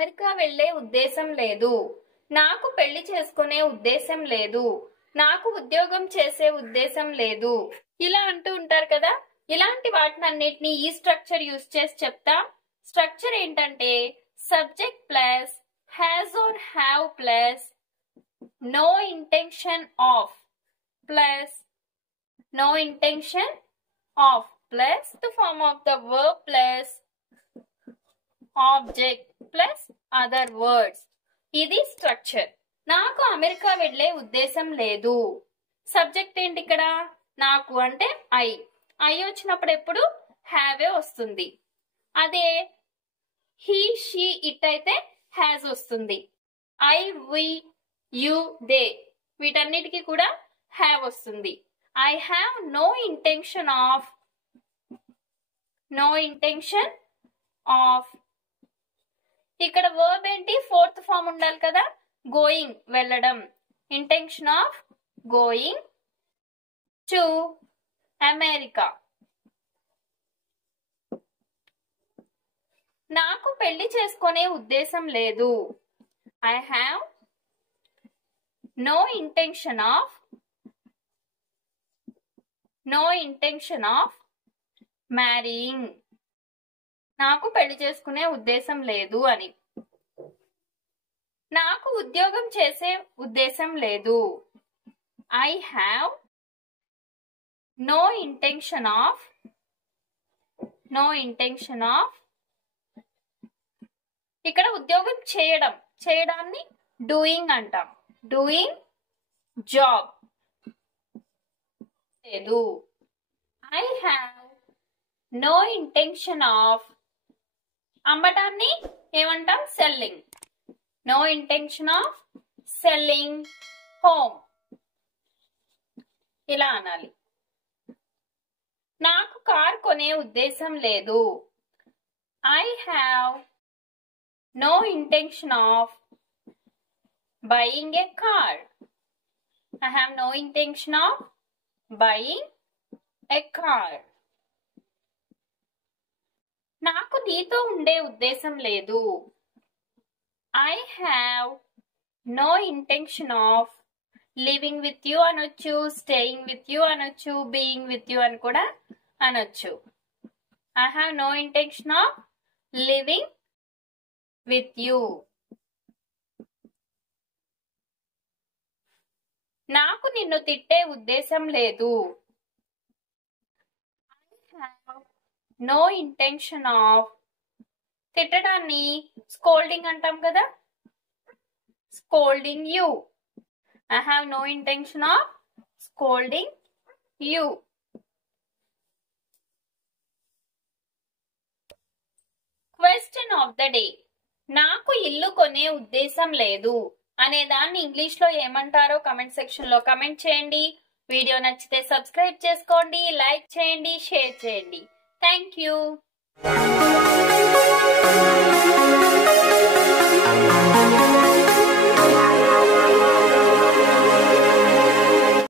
America వెళ్ళే ఉద్దేశం లేదు. నాకు పెళ్లి చేసుకునే ఉద్దేశం లేదు. నాకు ఉద్యోగం చేసే ఉద్దేశం లేదు. ఇలా అంటూ ఉంటారు కదా. ఇలాంటి వాటినన్నిటిని ఈ స్ట్రక్చర్ యూజ్ చేసి చెప్తాం. స్ట్రక్చర్ ఏంటంటే subject plus has or have plus no intention of plus no intention of plus the form of the verb plus object plus other words. ఇది స్ట్రక్చర్. నాకు అమెరికా వెళ్ళే ఉద్దేశం లేదు. సబ్జెక్ట్ ఏంటి ఇక్కడ? నాకు అంటే ఐ వచ్చినప్పుడు ఎప్పుడు హ్యావ్ వస్తుంది. అదే హీ షీ ఇట్ అయితే హ్యాస్ వస్తుంది. ఐ వి యు దే వీటన్నిటికీ కూడా హ్యావ్ వస్తుంది. I have no intention of ఇక్కడ వర్బ్ ఏంటి? ఫోర్త్ ఫామ్ ఉండాలి కదా. గోయింగ్ వెళ్ళడం. Intention of going to America. నాకు పెళ్లి చేసుకునే ఉద్దేశం లేదు. I have no intention of marrying. నాకు పెళ్లి చేసుకునే ఉద్దేశం లేదు అని. నాకు ఉద్యోగం చేసే ఉద్దేశం లేదు. I have no intention of ఇక్కడ ఉద్యోగం చేయడాన్ని డూయింగ్ అంటాం. డూయింగ్ జాబ్ లేదు. I have no intention of అమ్మటాన్ని ఏమంటాం? Selling. No intention of selling home ఇలా అనాలి. నాకు కార్ కొనే ఉద్దేశం లేదు. I have no intention of buying a car. I have no intention of buying a car. నాకు నీతో ఉండే ఉద్దేశం లేదు. I have no intention of living with you అనొచ్చు, staying with you అనొచ్చు, being with you అని కూడా అనొచ్చు. I have no intention of living with you. నాకు నిన్ను తిట్టే ఉద్దేశం లేదు. I have no intention of తిట్టడాన్ని స్కోల్డింగ్ అంటాం కదా. Scolding you. I have no intention of scolding you. Question of the day. నాకు ఇల్లు కొనే ఉద్దేశం లేదు అనే దాన్ని ఇంగ్లీష్ లో ఏమంటారో కమెంట్ సెక్షన్ లో కమెంట్ చేయండి. వీడియో నచ్చితే సబ్స్క్రైబ్ చేసుకోండి, లైక్ చేయండి, షేర్ చేయండి. Thank you.